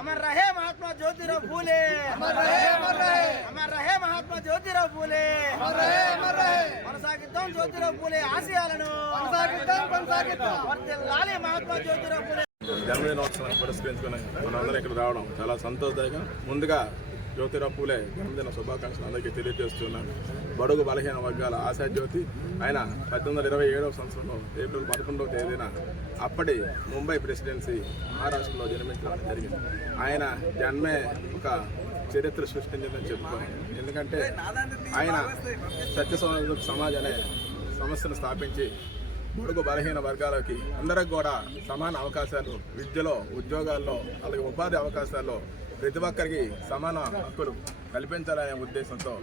अमर रहे महात्मा ज्योतिराव फूले, अमर रहे महात्मा ज्योतिराव फूले, కొనసాగిద్దాం జ్యోతిరావు పూలే ఆశయాలను, వర్ధిల్లాలి మహాత్మా జ్యోతిరావు పూలే. జన్మదినోత్సవాన్ని పురస్కరించుకుని మనందరం ఇక్కడ రావడం చాలా సంతోషదాయకం. ముందుగా జ్యోతిరావు పూలే జన్మదిన శుభాకాంక్షలు అందరికీ తెలియజేస్తున్నాను. బడుగు బలహీన వర్గాల ఆశాజ్యోతి. ఆయన 1827వ సంవత్సరంలో ఏప్రిల్ 11వ తేదీన అప్పటి ముంబై ప్రెసిడెన్సీ మహారాష్ట్రలో జన్మించడం జరిగింది. ఆయన జన్మే ఒక చరిత్ర సృష్టించిందని చెప్పుకోవాలి. ఎందుకంటే ఆయన సత్య సమాజ్ అనే సంస్థను స్థాపించి బడుగు బలహీన వర్గాలకి అందరికి కూడా సమాన అవకాశాలు, విద్యలో, ఉద్యోగాల్లో, అలాగే ఉపాధి అవకాశాల్లో ప్రతి ఒక్కరికి సమాన హక్కులు కల్పించాలనే ఉద్దేశంతో